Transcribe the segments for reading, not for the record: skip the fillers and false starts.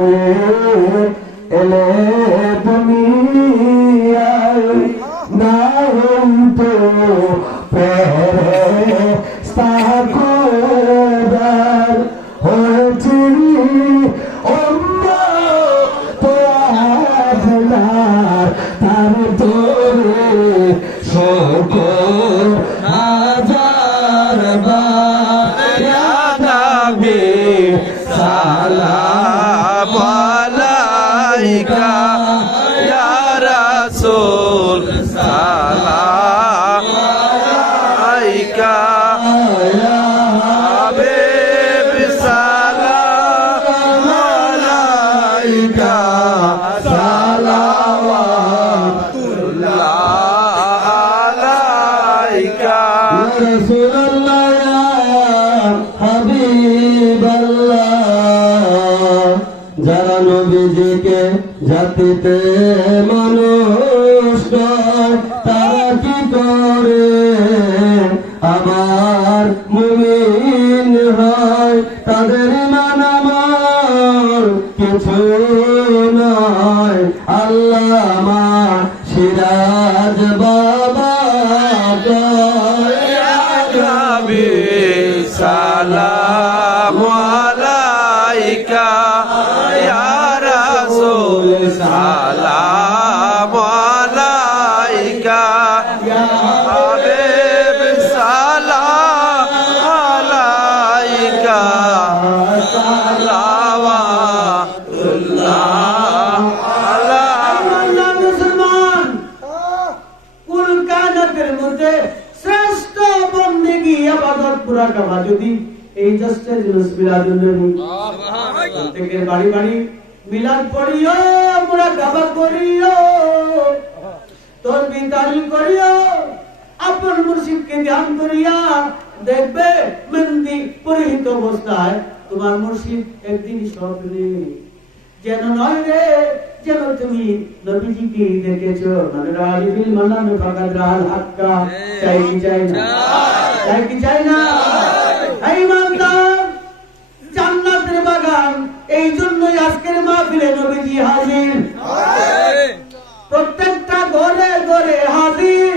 হয়ে এলে দুনিয়ায় না হইতো ফেরেশতা খোদার হয়েছি উম্মত আপনার তার তোরে শুকর হাজার বার ইয়া নবী সালাম আলাইকা ইয়া রাসূল সালাম আলাইকা ইয়া হাবিব সালাম আলাইকা সালাওয়াতুল্লাহ আলাইকা ইয়া রাসূলুল্লাহ ইয়া হাবিবাল্লাহ যারা নবীজিকে জাতিতে মানুষ কয় তারা কি করে আবার মুমিন হয় তাদের ঈমান আমল কিছু নয় আল্লামা সিরাজ বাবা কয় ইয়া নবী সালাম আলাইকা ইয়া রাসূল সালাম আলাইকা ইয়া হাবিব সালাম আলাইকা সালাওয়াতুল্লাহ আলাইকা মুসলমান কুল কায়নাতের মধ্যে শ্রেষ্ঠ বন্দেগী ইবাদত পুরা কামা যদি এই জাস্টে জুলুস মিলাদুন নবী প্রত্যেকের বাড়ি বাড়ি মিলাদ পড়িও মুরাকাবা করিও তাসবিহ তাহলিল করিও আপন মুর্শিদকে ধ্যান করিয়া দেখবে মেহেন্দি পরিহিত অবস্থায় তোমার মুর্শিদ একদিন স্বপ্নে যেন নয় রে যেন তুমি নবীজিকে দেখেছো মানে আলিফিল মান্নান ফাকাদ রাল হাক্কা চাই কি চাই না চাই কি চাই না এই ইমানদার জান্নাতের বাগান এই জন্যই আজকের মাহফিলে নবীজি হাজির প্রত্যেকটা ঘরে ঘরে হাজির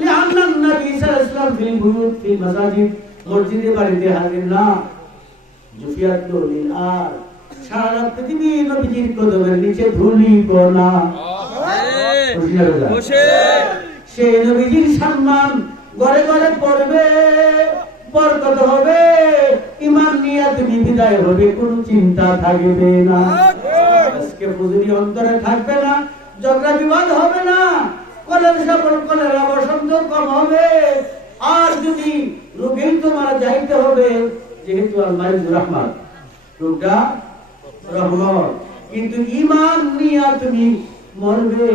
লিআন্নান নবী সাল্লাল্লাহু আলাইহি ওয়াসাল্লাম ফিল বুয়ুত ফিল মাসাজিদ মসজিদে বাড়িতে হাজির না জুফিয়াত লিল আর সারা পৃথিবী নবীজির কদমের নিচে ধুলিব না সেই নবীজির সম্মান ঘরে ঘরে পড়বে বরকত হবে ঈমান নিয়ে তুমি বিদায় হবে কোনো চিন্তা থাকবে না আজকে ফুজুরি অন্তরে থাকবে না ঝগড়া বিবাদ হবে না কলেরা বসন্ত কম হবে আর যদি রোগেই তোমার যাইতে হবে যেহেতু আল্লাহ রহমান রোগটা রহমত কিন্তু ঈমান নিয়ে তুমি মরবে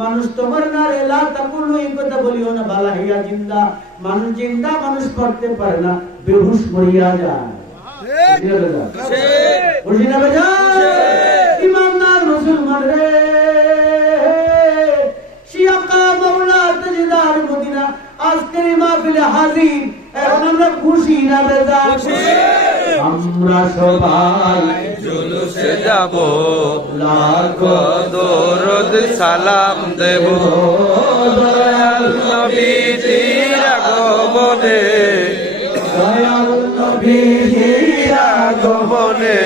মানুষ তোমার না রে লা তাকুলু এই কথা বলিও না বালা হিয়া জিন্দা মানুষ জিন্দা মানুষ করতে পারে না বেহুশ মরিয়া যায় বুঝি না বেজা ঈমানদার মুসলমান রে শিয়াকা মাওলা তাজদার মদিনা আজকের মাহফিলে হাজির এখন আমরা খুশি না বেজা আমরা সবাই জুলুসে যাব লাখো দরুদ সালাম দেব দয়াল নবীজির আগমনে দয়াল নবীজির আগমনে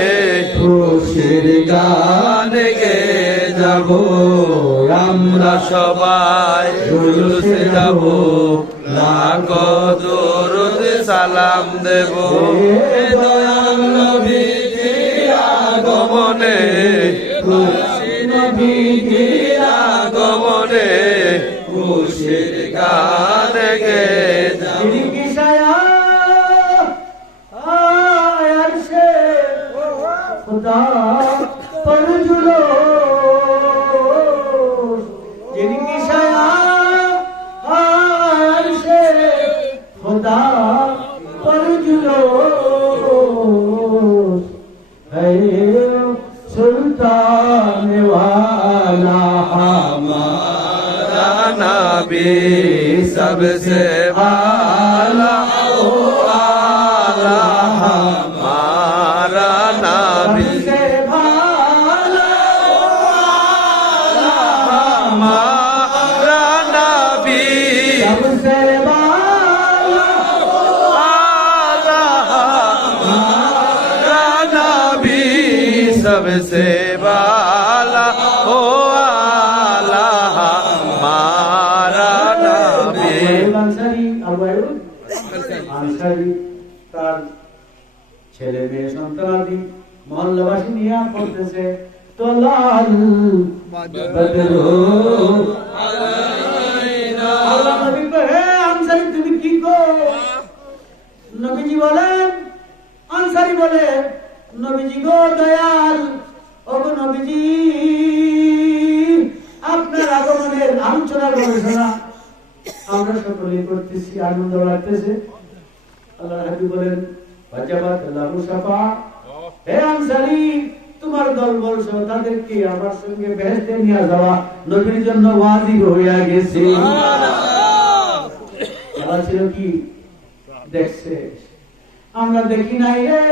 খুশির গান গে যাব আমরা সবাই জুলুসে যাব লাখো দরুদ সালাম দেব দয়াল নবীজির আগমনে নবীজির আগমনে খুশির গান গে যাব खुदा पर जुलो जिनकी शाया अर्शे खुदा पर जुलो है सुल्तान वाला हमारा नबी सबसे वाला ओ आला हमारा नबी से सबसे वाला ओ आला हमारा नबी আনসারী তার ছেলে মেয়ে সন্তানাদি মহল্লাবাসী নিয়ে পড়তেছে তোলাল বদরু আলাইনা। আল্লাহ নবী কহে, হে আনসারী তুমি কি গো? নবীজি বলেন, আনসারী বলে, নবীজি গো দয়াল, ওগো নবীজি, আপনার আগমনের আলোচনা গবেষণা আমরা সকলেই করতেছি, আনন্দ লাগতেছে। আল্লাহ হাবিব বলেন, ওয়াজাবাত লাহু শাফা, হে আনসারী তোমার দলবল সহ তাদেরকে আমার সঙ্গে বেহেশতে নিয়ে যাওয়া নবীর জন্য ওয়াজিব হইয়া গেছে। তারা ছিল কি দেখছে, আমরা দেখি নাই রে।